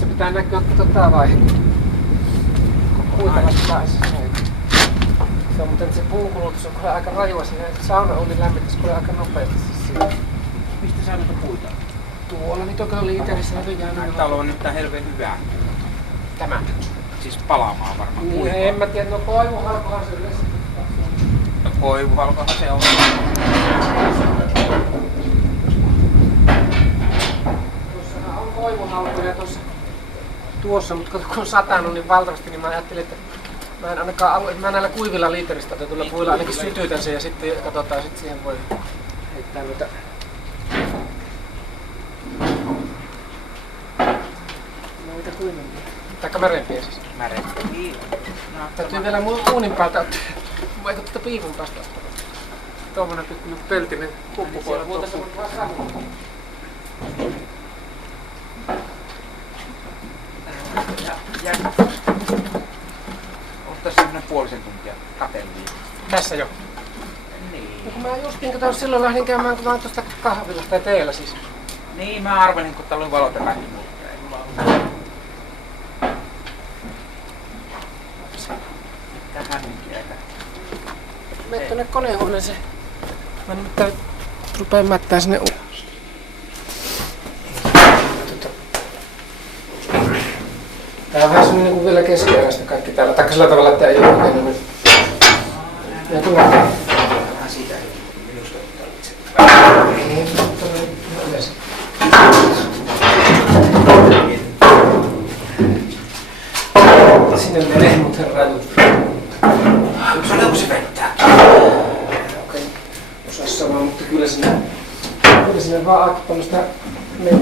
Se pitää näkyä tää vaihe. Puita lasketaan se on muuten se puunkulutus on kyllä aika rajua. Saunaolin lämmitys kyllä aika nopeasti siinä. Mistä sä näitä puita? Tuolla niitä on kyllä liiterissä näköjään. Näyttää olevan nyt tää helvetin hyvää. Tämä? Siis palaamaan varmaan. Niin, en mä tiedä, no koivuhalkohan se yleensä. No koivuhalkohan se on. Tuossahan on koivuhalkoja tuossa, mutta kun on satanut niin valtavasti, niin mä ajattelin, että mä näillä kuivilla liiteristä otetuilla puilla ainakin sytytän sen ja sitten katsotaan, sitten siihen voi heittää noita. Noita kuivempia. Taikka märempiä siis. Märempiä. Täytyy vielä uunin päältä ottaa. Eikö tuota piipun päästä ottaa? Tuommoinen pikkuinen peltinen kuppupuolella tuossa. Onko tässä semmonen puolisen tuntia kateltiin? Tässä jo. Niin. No, kun mä justiin katsoin silloin lähdin käymään, kun mä oon tuosta kahvilla tai teellä siis. Niin, mä arvelin, kun täällä oli valot ja lähdin muuta. Tähän minkin Mene tuonne konehuoneeseen. Mä nimittäin rupeen mättää sinne Tää on vähän semmonen niinku vielä keskiajasta kaikki täällä. Taikka sillä tavalla, että ei oo oikein nyt. Ja tulee. vähän siitä minusta itse. Niin, mutta yleensä. Sinne menee mut herran. Onko se vettää? Okei. Osais sanoa, mutta kyllä sinne vaan aika tämmöstä menee.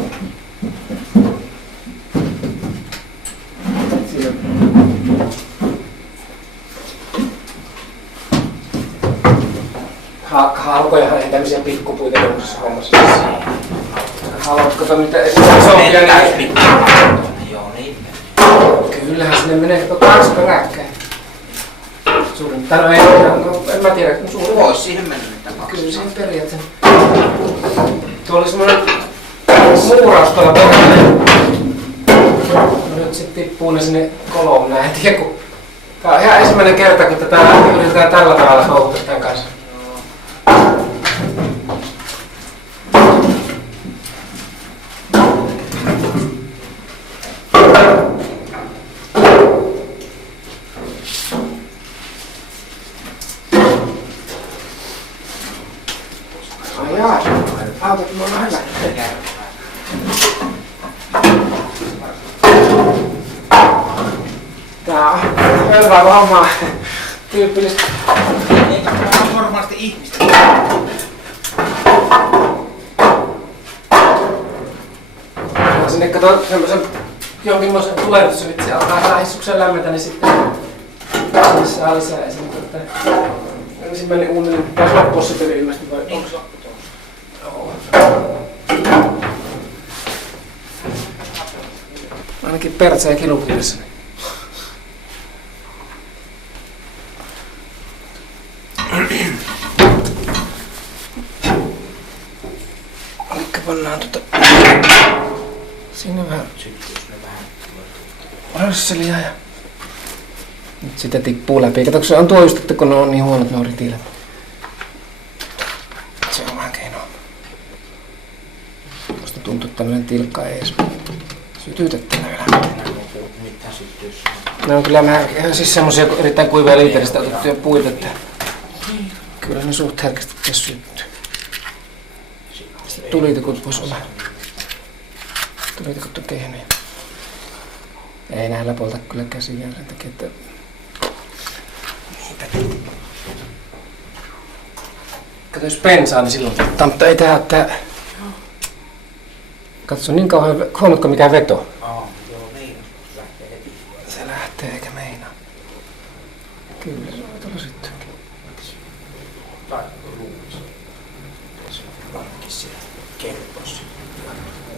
Halkojahan ei tämmöisiä pikkupuita joudussa hommassa. Haluatko niitä isompia niin? Joo, niin. Kyllähän sinne menee kaksi peräkkäin. Suurin. Tai no ei, no, en mä tiedä. Suurin. Vois siihen mennä nyt tapauksessa. Kyllä siihen periaatteessa. Tuo oli semmonen muuraus tuolla perällä. Nyt sit tippuu ne sinne koloon näin. Tää on ihan ensimmäinen kerta, kun tätä yritetään tällä tavalla houkuttaa tämän kanssa. Autot mulla on hyvä. Tää on hyvä homma. Tyypillistä. Ei ole normaalisti ihmistä. Sinne kato semmosen jonkinmoisen tulehdussyvit. Se alkaa saa hissuksen lämmetä, niin sitten saa lisää esimerkiksi. Ensimmäinen uuni, niin pitäisi loppua sitten ilmeisesti vai onko se? Ainakin pertsä ja kilukiilessä. Elikkä pannaan sinne vähän rösseliä ja nyt sitä tippuu läpi. Kato, se on tuo just, että kun ne on niin huonot nuo ritiilet. Se on vähän keinoa. Musta tuntuu, että tämmönen tilkka ei edes sytytettävä vielä. Mitä syttyy? Ne on kyllä ihan siis semmosia erittäin kuivia liiteristä otettuja puita, että kyllä ne suht herkästi syttyy. Sitten tulitikut vois olla. Tulitikut on kehnoja. Ei näillä polta kyllä käsiä sen takia, että kato, jos pensaa, niin silloin polttaa, mutta ei tää katso, se on niin kauhean huomatko mikä veto. Joo, niin. Lähtee heti. Se lähtee eikä meinaa. Kyllä se voi tulla syttyä. Tai luulisi. Se on ainakin siellä kertossa.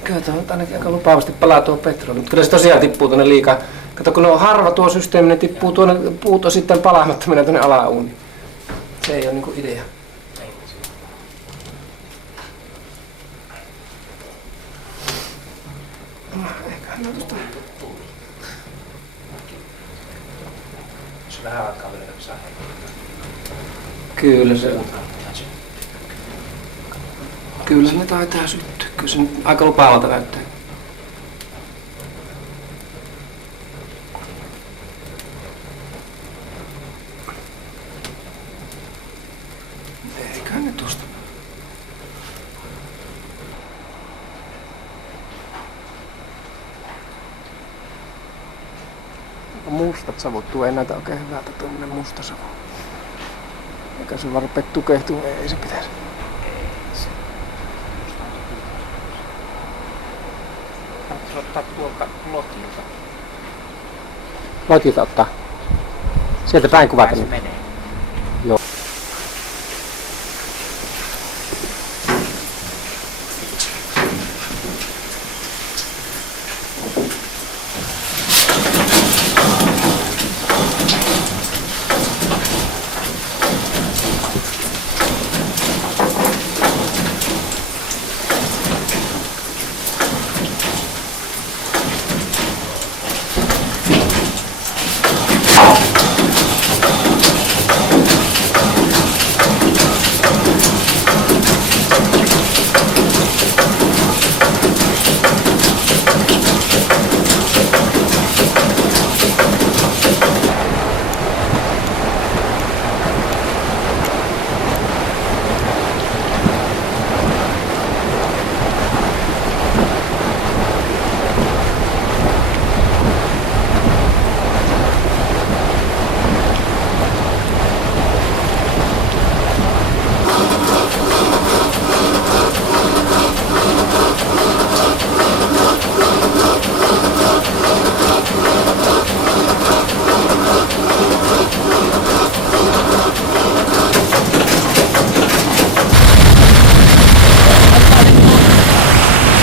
Kyllä tuo ainakin aika lupaavasti palaa tuo petroli, mutta kyllä se tosiaan tippuu tuonne liikaa. Kato, kun on harva tuo systeemi, niin tippuu tuonne puut on sitten palamattomina tuonne alauuniin. Se ei ole niinku idea. Ehkä Jos vähän aikaa vielä saa Kyllä se on. Kyllä se ne taitaa syttyä. Kyllä se nyt aika lupaavalta näyttää. Eiköhän ne tuosta. Mustat savut tuo ei näytä oikein hyvältä tuommoinen musta savu. Eikä se vaan rupea tukehtumaan, ei se pitäisi. Kannattaa ottaa tuolta lotilta. Lotilta ottaa. Sieltä päin kuvata. Se menee. Joo.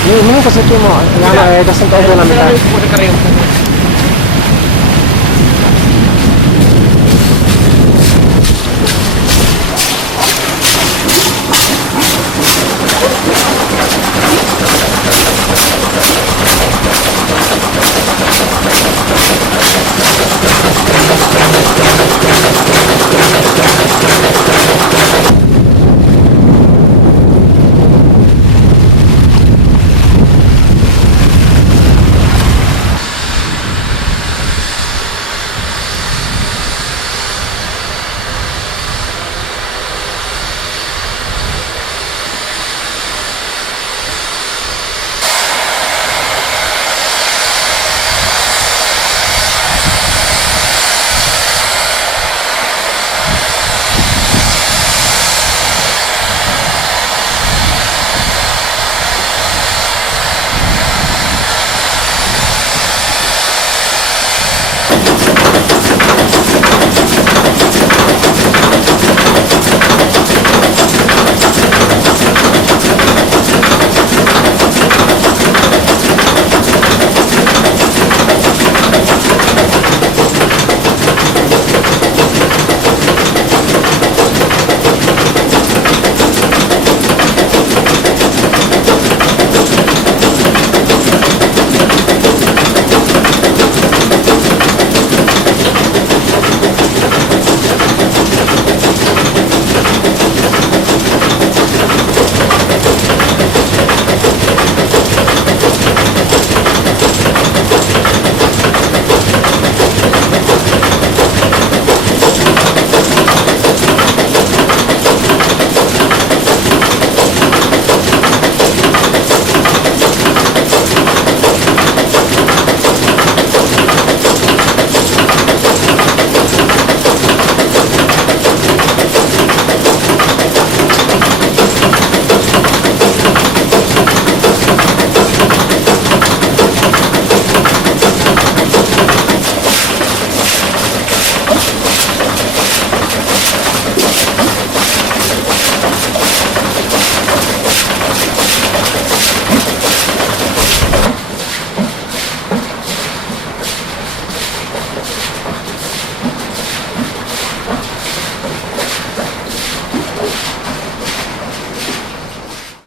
Niin, minkä se Timo? Ja no, ei tässä nyt ole vielä mitään.